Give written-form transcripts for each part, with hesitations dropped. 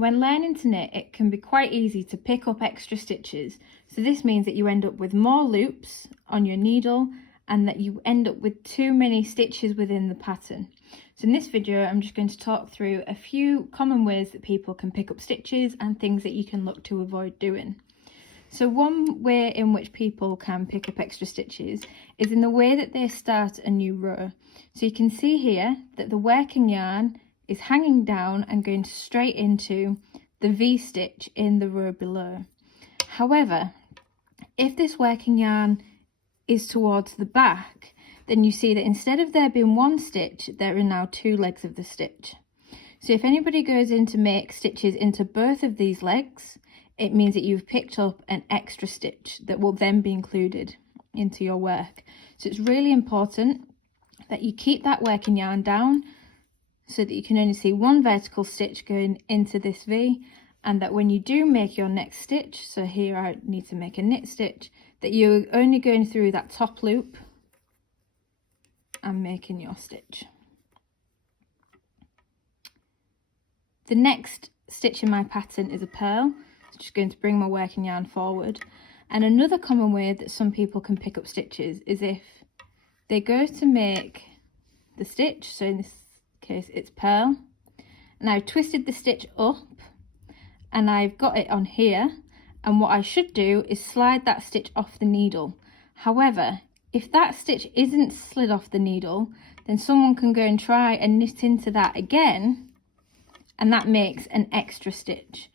When learning to knit, it can be quite easy to pick up extra stitches. So this means that you end up with more loops on your needle and that you end up with too many stitches within the pattern. So in this video, I'm just going to talk through a few common ways that people can pick up stitches and things that you can look to avoid doing. So one way in which people can pick up extra stitches is in the way that they start a new row. So you can see here that the working yarn is hanging down and going straight into the V-stitch in the row below. However, if this working yarn is towards the back, then you see that instead of there being one stitch, there are now two legs of the stitch. So if anybody goes in to make stitches into both of these legs, it means that you've picked up an extra stitch that will then be included into your work. So it's really important that you keep that working yarn down so that you can only see one vertical stitch going into this V, and that when you do make your next stitch, so here I need to make a knit stitch, that you're only going through that top loop and making your stitch. The next stitch in my pattern is a purl. So just going to bring my working yarn forward. And another common way that some people can pick up stitches is if they go to make the stitch, so in this case it's purl, and I've twisted the stitch up and I've got it on here, and what I should do is slide that stitch off the needle. However, if that stitch isn't slid off the needle, then someone can go and try and knit into that again, and that makes an extra stitch.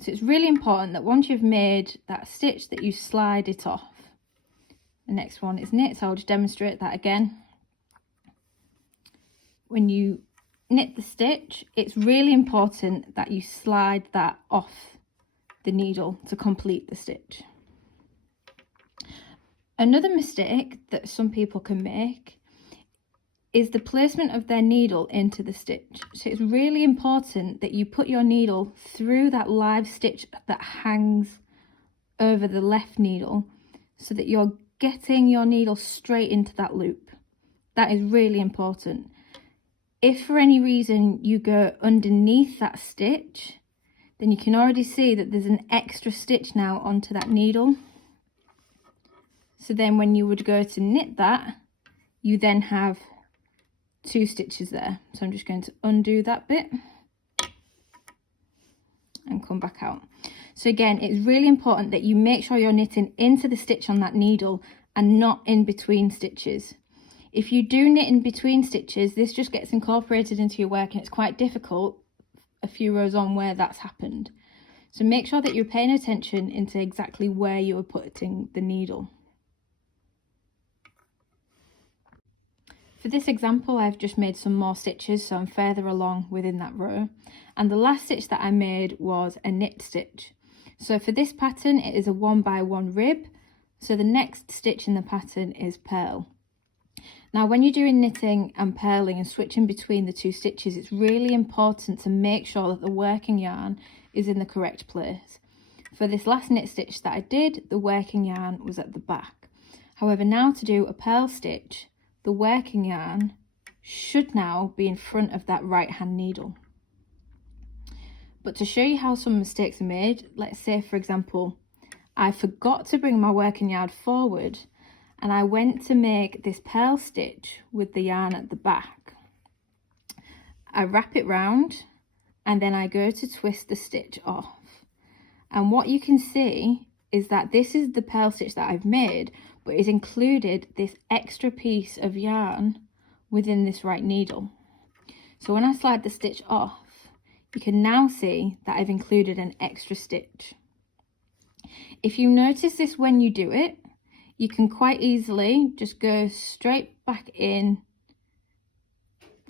So it's really important that once you've made that stitch that you slide it off. The next one is knit, so I'll just demonstrate that again. When you knit the stitch, it's really important that you slide that off the needle to complete the stitch. Another mistake that some people can make is the placement of their needle into the stitch. So it's really important that you put your needle through that live stitch that hangs over the left needle so that you're getting your needle straight into that loop. That is really important. If for any reason you go underneath that stitch, then you can already see that there's an extra stitch now onto that needle. So then when you would go to knit that, you then have two stitches there. So I'm just going to undo that bit and come back out. So again, it's really important that you make sure you're knitting into the stitch on that needle and not in between stitches. If you do knit in between stitches, this just gets incorporated into your work and it's quite difficult a few rows on where that's happened. So make sure that you're paying attention into exactly where you are putting the needle. For this example, I've just made some more stitches, so I'm further along within that row. And the last stitch that I made was a knit stitch. So for this pattern, it is a 1x1 rib. So the next stitch in the pattern is purl. Now, when you're doing knitting and purling and switching between the two stitches, it's really important to make sure that the working yarn is in the correct place. For this last knit stitch that I did, the working yarn was at the back. However, now to do a purl stitch, the working yarn should now be in front of that right hand needle. But to show you how some mistakes are made, let's say for example, I forgot to bring my working yarn forward and I went to make this purl stitch with the yarn at the back. I wrap it round and then I go to twist the stitch off. And what you can see is that this is the purl stitch that I've made, but it's included this extra piece of yarn within this right needle. So when I slide the stitch off, you can now see that I've included an extra stitch. If you notice this when you do it, you can quite easily just go straight back in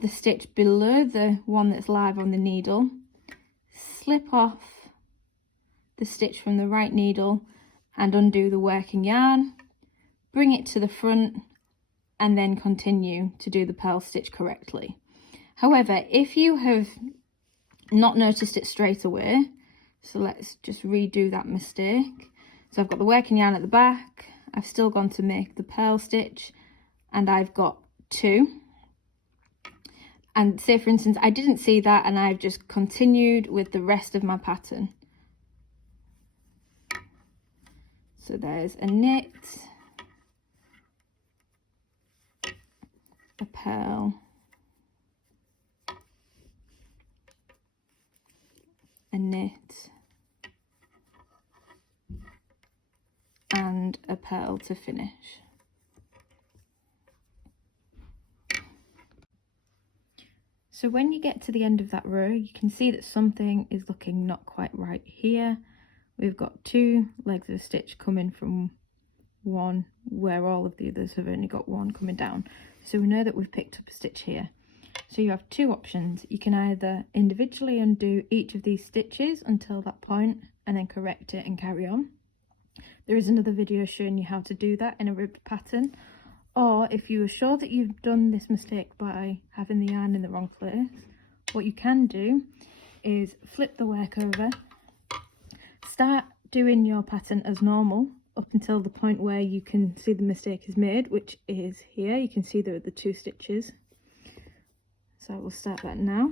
the stitch below the one that's live on the needle, slip off the stitch from the right needle and undo the working yarn, bring it to the front and then continue to do the purl stitch correctly. However, if you have not noticed it straight away, so let's just redo that mistake. So I've got the working yarn at the back, I've still gone to make the purl stitch and I've got two. And say for instance, I didn't see that and I've just continued with the rest of my pattern. So there's a knit, a purl, a knit, and a purl to finish. So when you get to the end of that row, you can see that something is looking not quite right here. We've got 2 legs of a stitch coming from one where all of the others have only got one coming down. So we know that we've picked up a stitch here. So you have 2 options. You can either individually undo each of these stitches until that point and then correct it and carry on. There is another video showing you how to do that in a ribbed pattern. Or if you are sure that you've done this mistake by having the yarn in the wrong place, what you can do is flip the work over, start doing your pattern as normal up until the point where you can see the mistake is made, which is here. You can see there are the 2 stitches. So I will start that now.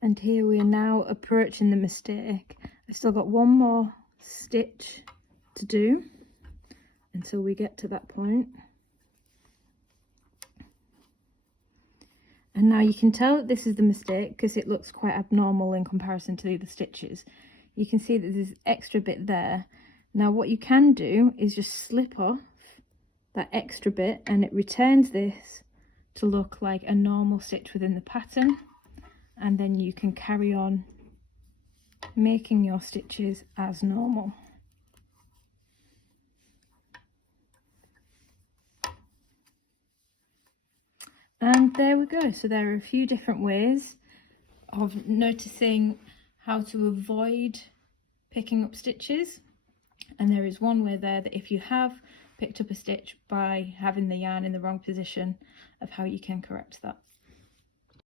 And here we are now approaching the mistake. I've still got 1 more stitch to do until we get to that point. And now you can tell that this is the mistake because it looks quite abnormal in comparison to the other stitches. You can see that there's this extra bit there. Now what you can do is just slip off that extra bit and it returns this to look like a normal stitch within the pattern. And then you can carry on making your stitches as normal. And there we go. So there are a few different ways of noticing how to avoid picking up stitches. And there is one way there that if you have picked up a stitch by having the yarn in the wrong position, of how you can correct that.